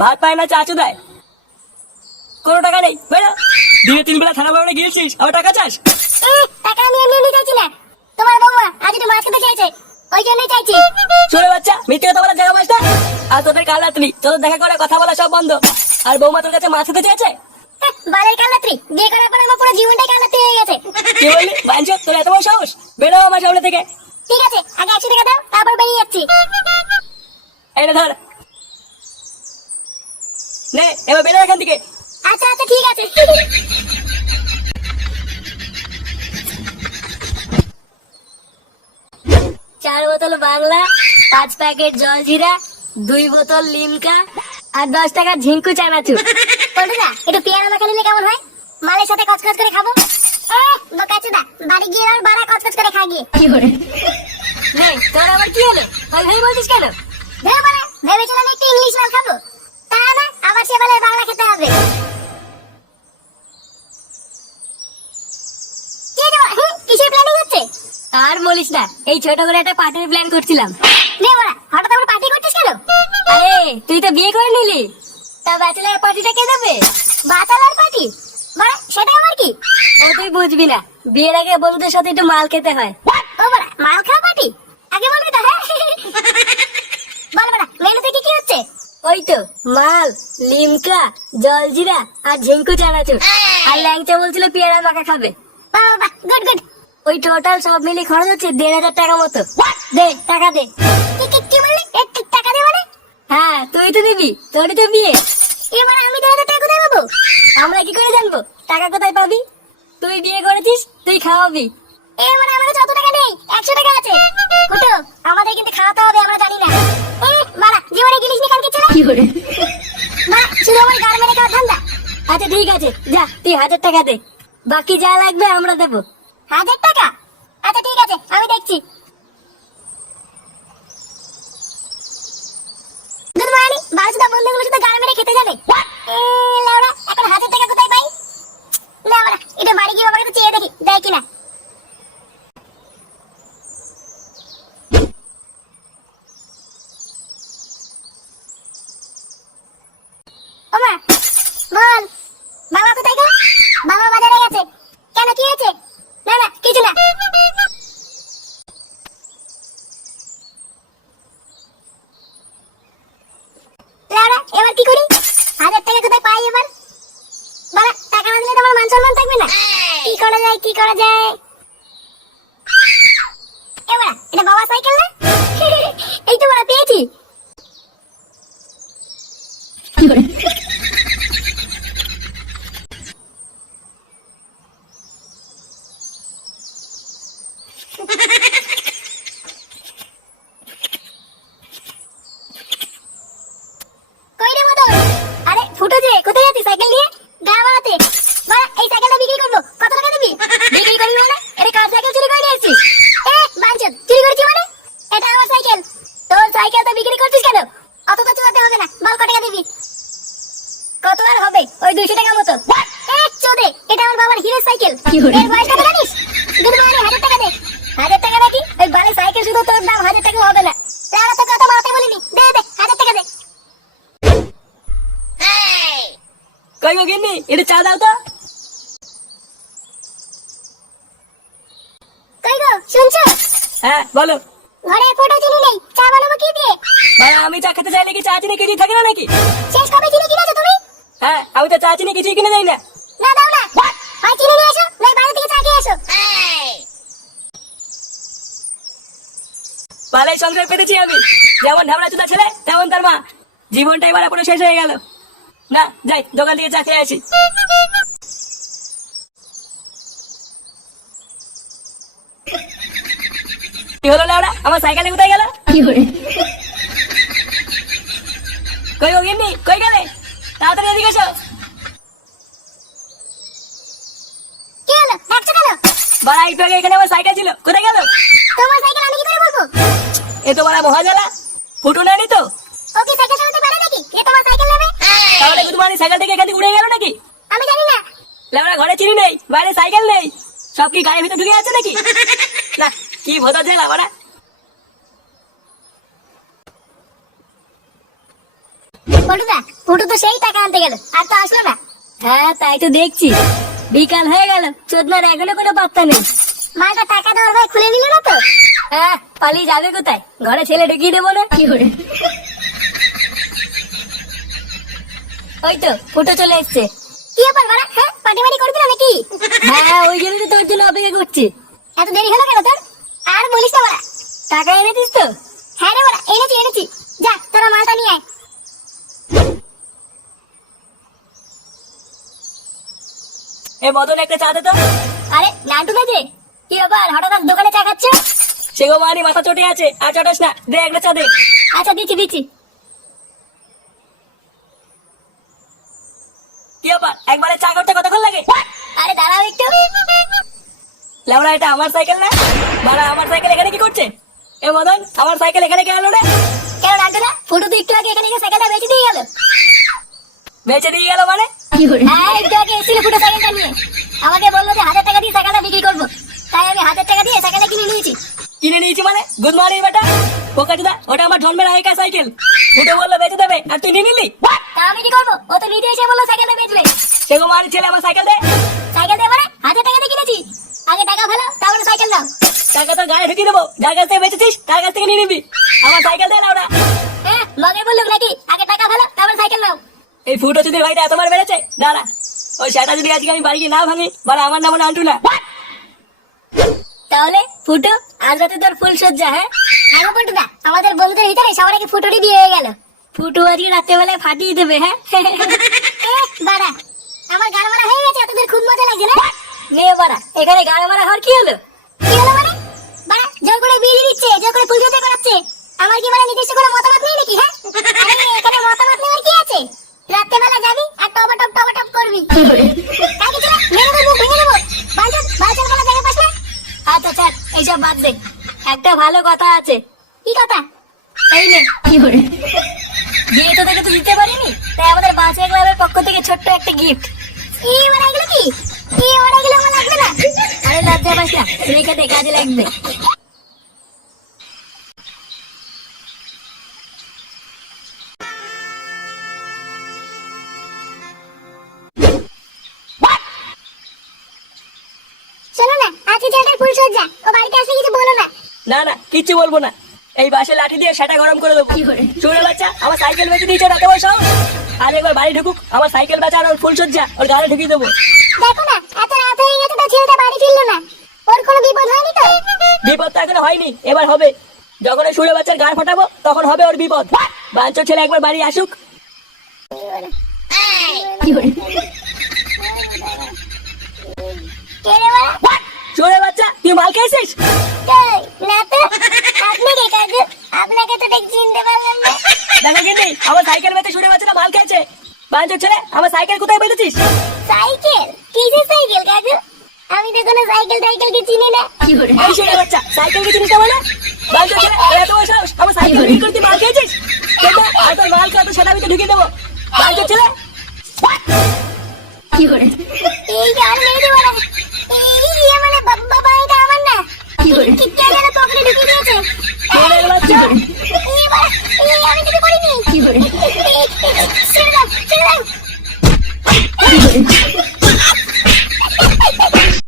ভাত পায় না চাচু দেয়। কোনো টাকা নেই বেরো দিয়ে তিন বেলা থানা বাবনে গিয়েছিস আবার টাকা চাস? টাকা আমি এমনি এমনি চাইছি না। তোমার বৌমা আজ একটু মাছ খেতে চাইছে ওই জন্যই চাইছি। চলে বাচ্চা মিথ্যে কথা বলা জায়গা মাস্টার আর তোদের কাল রাত্রি তোদের দেখা করে কথা বলা সব বন্ধ। আর বৌমা তোর কাছে মাছ খেতে চেয়েছে হ্যাঁ, বালের কালাত্রি বিয়ে করার পর আমার পুরো জীবনটাই কালাত্রি হয়ে গেছে। কি বললি? বাঞ্চ তোর এত বড় সাহস? বেরো আমার সামনে থেকে। ঠিক আছে আগে একশো টাকা দাও তারপর বেরিয়ে যাচ্ছি। এটা ধর নে এবার বেরো এখান থেকে। আচ্ছা আচ্ছা ঠিক আছে। চার বোতল বাংলা পাঁচ প্যাকেট জলজিরা দুই বোতল লিমকা আর দশ টাকা ঝিঙ্কু চানাচুর। পল্টুদা একটু পেয়ারা মাখা নিলে কেমন হয়? মালের সাথে কচকচ করে খাব? এ বাড়ি গিয়ে আর বাড়া কচকচ করে খা গিয়ে। নে তোর আবার কি হলো? ভাই ভাই বলছিস কেন? বাড়া ভেবেছিলাম একটু ইংলিশ মাল খাব। তা না আবার সে বলে বাংলা খেতে হবে। কিসের প্ল্যানিং হচ্ছে? আর বলিস না এই ছোট করে একটা পার্টির প্ল্যান করছিলাম। রে বাড়া হঠাৎ আমরা পার্টি করছিস কেন? আরে তুই তো বিয়ে করে নিলি। তা ব্যাচেলার পার্টিটা কে দেবে? বাতালার পার্টি বাড়া সেটা আবার কি? ও তুই বুঝবি না বিয়ের আগে বন্ধুদের সাথে একটু মাল খেতে হয়। ও বাড়া মাল খাওয়া পার্টি আগে বলবি তো হ্যাঁ বল বাড়া মেনুতে কি কি হচ্ছে ওই তো মাল লিমকা জলজিরা আর ঝিঙ্কু চানাচুর। আর ল্যাংচা বলছিল পেয়ারা মাখা খাবে। Good good. ওই টোটাল সব খরচ হচ্ছে দেড় হাজার টাকা মতো। দে টাকা দে। কি বললি? টাকা দে মানে? হ্যাঁ তুই তো দিবি তোরই তো বিয়ে। এবার আমি দেড় হাজার টাকা কোথায় পাবো? আমরা কি করে জানব? টাকা কোথায় পাবি? তুই বিয়ে করেছিস তুই খাওয়াবি। এবার আমাদের যত নেই একশো টাকা আছে। ফুটো আমাদের কিন্তু খাওয়াতে হবে আমরা জানি না। বাড়া জীবনে গিলিস নি কালকে ছেলে বাড়া শুধু আমার গান মেরে খাওয়ার ধান্দা? আচ্ছা ঠিক আছে যা তুই হাজার টাকা দে। বাকি যা লাগবে আমরা দেবো। হাজার টাকা? আচ্ছা ঠিক আছে আমি দেখছি। গুড মর্নিং বাসুদা বন্ধুগুলো শুধু গান মেরে খেতে যাবে। এখন হাজার এর বয়স কত জানিস? দুটো হাজার টাকা দে। হাজার টাকা নাকি ওই বালের সাইকেল শুধু তোর দাম হাজার টাকাও হবে না। তাহলে তো কত মারতে বলিনি। দে দে হাজার টাকা দে। কই গো গিন্নি এটা চা দাও তো। কই গো শুনছো? হ্যাঁ বলো। ঘরে ফটো চিনি নেই চা বানাবো কি দিয়ে? ভাই আমি চা খেতে চাইলে কি চা চিনি কিছুই থাকে না নাকি? শেষ কবে চিনি কিনেছো তুমি? হ্যাঁ আমি তো চা চিনি কিছুই কিনে যাই না না দাও না হয় চিনি নিয়ে এসো নয় বাইরে থেকে চা খেয়ে এসো ভালোই সংসার পেতেছি আমি। যেমন ঢাবড়া চুদা ছেলে তেমন তার মা। জীবনটা এবার পুরো শেষ হয়ে গেল। না যাই দোকান থেকে চা খেয়ে আসি। কি হলো আমার সাইকেলে কোথায় গেল? কই গো গিন্নি? কই গেলে? তাড়াতাড়ি এদিকে এসো। কি হলো? ডাকছো কেন? বাড়া একটু আগে এখানে আমার সাইকেল ছিল। কোথায় গেল? তোমার সাইকেল আমি কি করে এ তো বড় মহাজালা ফুটো নেয়নি তো। ও কি সাইকেল চালাতে পারে নাকি? যে তোমার সাইকেল নেবে? তাহলে কি তোমার সাইকেল থেকে এখান থেকে উড়ে গেল নাকি? আমি জানি না। লেবরা ঘরে চিনি নেই বাইরে সাইকেল নেই। সব কি গাড়ির ভিতরে ঢুকে আছে নাকি? না কি ভোদা জেলা বাড়া। পটুদা ফুটু তো সেই টাকা আনতে গেল আর তো আসলো না। হ্যাঁ তাই তো দেখছি। বিকাল হয়ে গেল চোদনার এখনও কোনো পাত্তা নেই। মালটা টাকা দেওয়ার ভাই খুলে নিল না তো? হ্যাঁ পালিয়ে যাবে কোথায়? ঘরে ছেলে ঢুকিয়ে দেবো না? কি করে? ওই তো ফুটো চলে এসছে। কি ব্যাপার বাড়া? হ্যাঁ পাটি মাটি করবি না নাকি? হ্যাঁ ওই জন্য তো তোর জন্য অপেক্ষা করছি। এত দেরি হলো কেন তোর? আর বলিস না বাড়া। টাকা এনেছিস তো? হ্যাঁ রে বাড়া এনেছি এনেছি। যা তোরা মালটা নিয়ে আয়। এ মদন একটা চা দে তো। আরে নান্টু দা যে কি ব্যাপার হঠাৎ দোকানে চা খাচ্ছ? সে গো মানি মাথা চটে আছে। আর চটাস না দে একটা চা দে আচ্ছা দিচ্ছি দিচ্ছি। কি ব্যাপার? একবারে চা করতে কতক্ষণ লাগে? আরে দাঁড়াও একটু। এটা আমার সাইকেল না? বাড়া আমার সাইকেল এখানে কি করছে? এ মদন আমার সাইকেল এখানে কে আলো রে? কেন নান্টু দা ফুটু তো একটু আগে এখানে সাইকেলটা বেঁচে দিয়ে গেল। বেঁচে দিয়ে গেল মানে? হ্যাঁ একটু আগে এসেছিল ফুটো সাইকেলটা নিয়ে। আমাকে বলল যে হাজার গুড মর্নিং বেটা ও পোকাচুদা ওটা আমার জন্মের আগেকার সাইকেল। ফুটে বলল বেঁচে দেবে আর তুই নিয়ে নিলি? তা আমি কি করব? ও তো নিতে এসে বলল সাইকেলটা বেচবে সে গো মারি ছেলে আমার সাইকেল দে। সাইকেল দিয়ে মানে? হাজার টাকা দিয়ে কিনেছি। আগে টাকা ফেলো তারপরে সাইকেল দাও। টাকা তো গায়ে ঢুকিয়ে দেবো। যার কাছ থেকে বেঁচেছিস তার কাছ থেকে নিয়ে নিবি। আমার সাইকেল দে না ওরা হ্যাঁ মগে বলল নাকি? আগে টাকা ফেলো তারপরে সাইকেল দাও এই ফুটো যদি ভাইটা এতবার বেড়েছে দাঁড়া। ওই সেটা যদি আজকে আমি বাড়ি গিয়ে না ভাঙি মানে আমার নাম আন্টু না। তাহলে ফুটো আজ রাতে তোর ফুল সজ্জা হ্যাঁ? পল্টুদা আমাদের বন্ধুদের ভিতরে সবার আগে ফুটোরই বিয়ে হয়ে গেল। ফুটো আজকে রাত্রেবেলায় ফাটিয়ে দেবে হ্যাঁ? বাড়া আমার গান মারা হয়ে গেছে তোদের খুব মজা লাগছে না? মেয়ে পাড়া এখানে গাড়ি মারা হওয়ার কি হলো? কি হলো মানে? বাড়া জোর করে বিয়ে দিচ্ছে জোর করে ফুল জোতে করাচ্ছে। আমার কি মানে নিজস্ব কোনো মতামত নেই নাকি হ্যাঁ? আরে এখানে মতামত নেওয়ার কি আছে? রাত্রেবেলা যাবি আর টপা টপ টপা টপ করবি। কাকে চলে মেরে দেবো ভেঙে এইসব বাদ দে। একটা ভালো কথা আছে। কি কথা? এই নে। বিয়ে তো তোকে তো দিতে পারিনি। তাই আমাদের বাঁচিয়া ক্লাবের পক্ষ থেকে ছোট্ট একটা গিফট এই ওরা এগুলো কি? এই ওরা এগুলো আমার লাগবে না? আরে লজ্জা পাস না। রেখে দে কাজে লাগবে। শোনো না আজকে ছেলেটার ফুল সজ্জা। ও বাড়িতে আসলে কিছু বলো না না কিচ্ছু বলব না। এই বাসে লাঠি দিয়ে সেটা গরম করে দেবো। শুনে বাচ্চা আমার সাইকেল বেঁচে দিয়েছে রাতে বসে। আর একবার বাড়ি ঢুকুক আমার সাইকেল বেচা আর ওর ফুল সজ্জা ওর গাড়ি ঢুকিয়ে দেবো। দেখো না এত রাত হয়ে গেছে তো ছেলেটা বাড়ি ফিরলো না। ওর কোনো বিপদ হয়নি তো? বিপদ তো এখনও হয়নি এবার হবে। যখন ওই সুরে বাচ্চার গাড় ফাটাবো তখন হবে ওর বিপদ। বাঞ্চোর ছেলে একবার বাড়ি আসুক। কে রে বাড়া বাচ্চা তুই মাল খেয়েছিস? কই না তো। আপনি কে কাকু আপনাকে তো ঠিক চিনতে পারলাম না। দেখা কিন্তু আমার সাইকেল বেঁচে সুরে বাচ্চাটা মাল খেয়েছে। বাঞ্চোর ছেলে আমার সাইকেল কোথায় বেঁচেছিস সাইকেল? কিসের সাইকেল কাকু আমি তো কোনো সাইকেল টাইকেলকে চিনি না। এই সুরে বাচ্চা সাইকেল কে চিনিস না বলে বাঞ্চোর ছেলে এত বড় সাহস আমার সাইকেল বিক্রি করতে মাল খেয়েছিস? কিন্তু আর তোর মাল খাওয়া তো সেটা আমি তো ঢুকিয়ে দেবো। বাঞ্চোর ছেলে এই গান